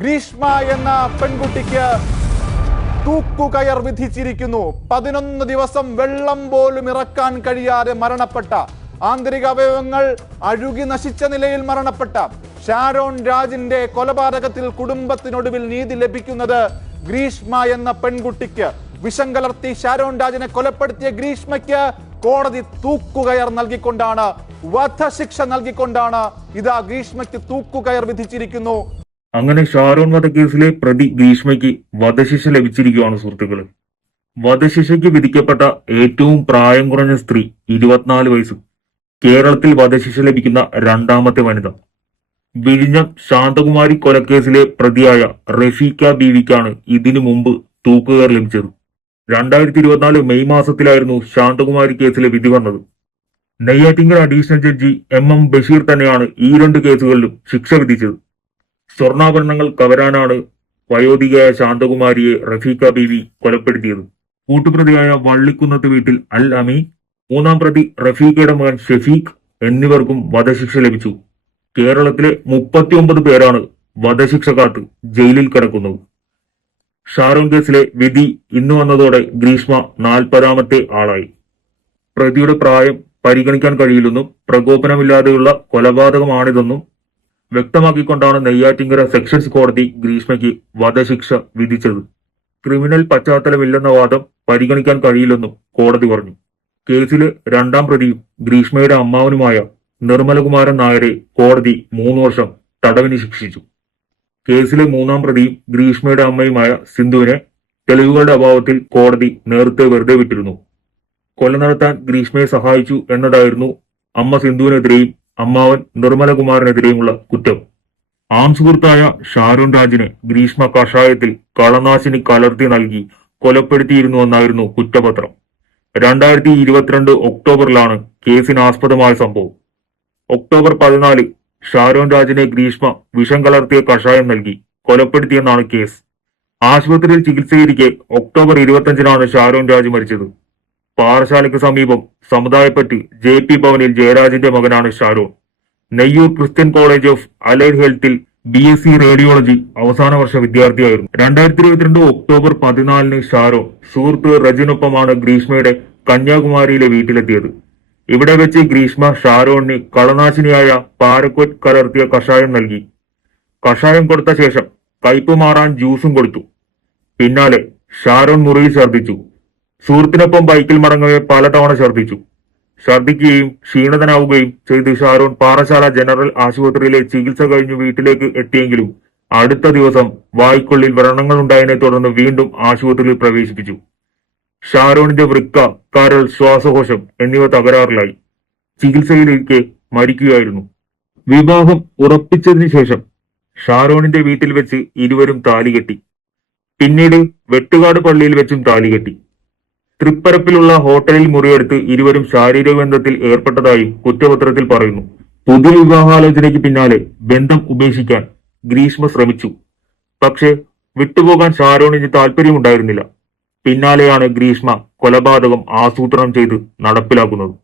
ഗ്രീഷ്മ എന്ന പെൺകുട്ടിക്ക് തൂക്കുകയർ വിധിച്ചിരിക്കുന്നു. പതിനൊന്ന് ദിവസം വെള്ളം പോലും ഇറക്കാൻ കഴിയാതെ മരണപ്പെട്ട. ആന്തരിക അവയവങ്ങൾ അഴുകി നശിച്ച നിലയിൽ മരണപ്പെട്ട. ഷാരോൺ രാജിന്റെ കൊലപാതകത്തിൽ കുടുംബത്തിനൊടുവിൽ നീതി ലഭിക്കുന്നത് ഗ്രീഷ്മ എന്ന പെൺകുട്ടിക്ക്. വിഷം കലർത്തി ഷാരോൺ രാജിനെ കൊലപ്പെടുത്തിയ ഗ്രീഷ്മയ്ക്ക് കോടതി തൂക്കുകയർ നൽകിക്കൊണ്ടാണ്. വധശിക്ഷ നൽകിക്കൊണ്ടാണ് ഇതാ ഗ്രീഷ്മയ്ക്ക് തൂക്കുകയർ വിധിച്ചിരിക്കുന്നു. അങ്ങനെ ഷാരോൺ വധക്കേസിലെ പ്രതി ഗ്രീഷ്മയ്ക്ക് വധശിക്ഷ ലഭിച്ചിരിക്കുകയാണ് സുഹൃത്തുക്കളെ. വധശിക്ഷയ്ക്ക് വിധിക്കപ്പെട്ട ഏറ്റവും പ്രായം കുറഞ്ഞ സ്ത്രീ ഇരുപത്തിനാല് വയസ്സ് കേരളത്തിൽ വധശിക്ഷ ലഭിക്കുന്ന രണ്ടാമത്തെ വനിത. വിഴിഞ്ഞം ശാന്തകുമാരി കൊലക്കേസിലെ പ്രതിയായ റഫീക്ക ബീവിക്കാണ് ഇതിനു മുമ്പ് തൂക്കുകയർ ലഭിച്ചത്. രണ്ടായിരത്തി ഇരുപത്തിനാല് മെയ് മാസത്തിലായിരുന്നു ശാന്തകുമാരി കേസിലെ വിധി വന്നത്. Neyyattinkara additional judge M M Basheer തന്നെയാണ് ഈ രണ്ട് കേസുകളിലും ശിക്ഷ വിധിച്ചത്. സ്വർണാഭരണങ്ങൾ കവരാനാണ് വയോധികയായ ശാന്തകുമാരിയെ റഫീഖ ബീവി കൊലപ്പെടുത്തിയത്. കൂട്ടുപ്രതിയായ വള്ളിക്കുന്നത്ത് വീട്ടിൽ അൽ അമി മൂന്നാം പ്രതി റഫീഖയുടെ മകൻ ഷെഫീഖ് എന്നിവർക്കും വധശിക്ഷ ലഭിച്ചു. കേരളത്തിലെ മുപ്പത്തിയൊമ്പത് പേരാണ് വധശിക്ഷ കാത്ത് ജയിലിൽ കിടക്കുന്നത്. ഷാരോൺ കേസിലെ വിധി ഇന്നു വന്നതോടെ ഗ്രീഷ്മ നാൽപ്പതാമത്തെ ആളായി. പ്രതിയുടെ പ്രായം പരിഗണിക്കാൻ കഴിയില്ലെന്നും പ്രകോപനമില്ലാതെയുള്ള കൊലപാതകമാണിതെന്നും വ്യക്തമാക്കിക്കൊണ്ടാണ് നെയ്യാറ്റിങ്കര സെക്ഷൻസ് കോടതി ഗ്രീഷ്മയ്ക്ക് വധശിക്ഷ വിധിച്ചത്. ക്രിമിനൽ പശ്ചാത്തലമില്ലെന്ന വാദം പരിഗണിക്കാൻ കഴിയില്ലെന്നും കോടതി പറഞ്ഞു. കേസിലെ രണ്ടാം പ്രതിയും ഗ്രീഷ്മയുടെ അമ്മാവനുമായ നിർമ്മലകുമാരൻ നായരെ കോടതി മൂന്ന് വർഷം തടവിന് ശിക്ഷിച്ചു. കേസിലെ മൂന്നാം പ്രതിയും ഗ്രീഷ്മയുടെ അമ്മയുമായ സിന്ധുവിനെ തെളിവുകളുടെ അഭാവത്തിൽ കോടതി നേരത്തെ വെറുതെ വിട്ടിരുന്നു. കൊല നടത്താൻ ഗ്രീഷ്മയെ സഹായിച്ചു എന്നതായിരുന്നു അമ്മ സിന്ധുവിനെതിരെയും അമ്മാവൻ നിർമ്മലകുമാറിനെതിരെയുമുള്ള കുറ്റം. ആം സുഹൃത്തായ ഷാരൂൺ രാജിനെ ഗ്രീഷ്മ കഷായത്തിൽ കളനാശിനി കലർത്തി നൽകി കൊലപ്പെടുത്തിയിരുന്നുവെന്നായിരുന്നു കുറ്റപത്രം. രണ്ടായിരത്തി ഇരുപത്തിരണ്ട് ഒക്ടോബറിലാണ് കേസിനാസ്പദമായ സംഭവം. ഒക്ടോബർ പതിനാല് ഷാരോൺ രാജിനെ ഗ്രീഷ്മ വിഷം കലർത്തിയ കഷായം നൽകി കൊലപ്പെടുത്തിയെന്നാണ് കേസ്. ആശുപത്രിയിൽ ചികിത്സയിരിക്കെ ഒക്ടോബർ ഇരുപത്തിയഞ്ചിനാണ് ഷാരോൺ രാജ് മരിച്ചത്. പാറശാലയ്ക്ക് സമീപം സമുദായപ്പെട്ടി ജെ പി ഭവനിൽ ജയരാജിന്റെ മകനാണ് Sharon Neyyoor christian college of allied ഹെൽത്തിൽ B S C radiology അവസാന വർഷ വിദ്യാർത്ഥിയായിരുന്നു. രണ്ടായിരത്തി ഇരുപത്തിരണ്ട് ഒക്ടോബർ പതിനാലിന് ഷാരോ സുഹൃത്ത് റജിനൊപ്പമാണ് ഗ്രീഷ്മയുടെ കന്യാകുമാരിയിലെ വീട്ടിലെത്തിയത്. ഇവിടെ വെച്ച് ഗ്രീഷ്മ ഷാരോണിന് കളനാശിനിയായ പാരക്കോറ്റ് കലർത്തിയ കഷായം നൽകി. കഷായം കൊടുത്ത ശേഷം കയ്പ് മാറാൻ ജ്യൂസും കൊടുത്തു. പിന്നാലെ ഷാരോൺ മുറിയിൽ ഛർദ്ദിച്ചു. സുഹൃത്തിനൊപ്പം ബൈക്കിൽ മടങ്ങവെ പലതവണ ഛർദ്ദിച്ചു. ഛർദ്ദിക്കുകയും ക്ഷീണിതനാവുകയും ചെയ്ത് ഷാരോൺ പാറശാല ജനറൽ ആശുപത്രിയിലെ ചികിത്സ കഴിഞ്ഞു വീട്ടിലേക്ക് എത്തിയെങ്കിലും അടുത്ത ദിവസം വായ്ക്കുള്ളിൽ വ്രണങ്ങളുണ്ടായതിനെ തുടർന്ന് വീണ്ടും ആശുപത്രിയിൽ പ്രവേശിപ്പിച്ചു. ഷാരോണിന്റെ വൃക്ക കരൾ ശ്വാസകോശം എന്നിവ തകരാറിലായി. ചികിത്സയിലിരിക്കെ മരിക്കുകയായിരുന്നു. വിവാഹം ഉറപ്പിച്ചതിനു ശേഷം ഷാരോണിന്റെ വീട്ടിൽ വെച്ച് ഇരുവരും താലികെട്ടി പിന്നീട് വെട്ടുകാട് പള്ളിയിൽ വെച്ചും താലികെട്ടി തൃപ്പരപ്പിലുള്ള ഹോട്ടലിൽ മുറിയെടുത്ത് ഇരുവരും ശാരീരിക ബന്ധത്തിൽ ഏർപ്പെട്ടതായി കുറ്റപത്രത്തിൽ പറയുന്നു. പുതിയ വിവാഹാലോചനയ്ക്ക് പിന്നാലെ ബന്ധം ഉപേക്ഷിക്കാൻ ഗ്രീഷ്മ ശ്രമിച്ചു. പക്ഷേ വിട്ടുപോകാൻ ഷാരോണിന് താല്പര്യമുണ്ടായിരുന്നില്ല പിന്നാലെയാണ് ഗ്രീഷ്മ കൊലപാതകം ആസൂത്രണം ചെയ്ത് നടപ്പിലാക്കുന്നത്.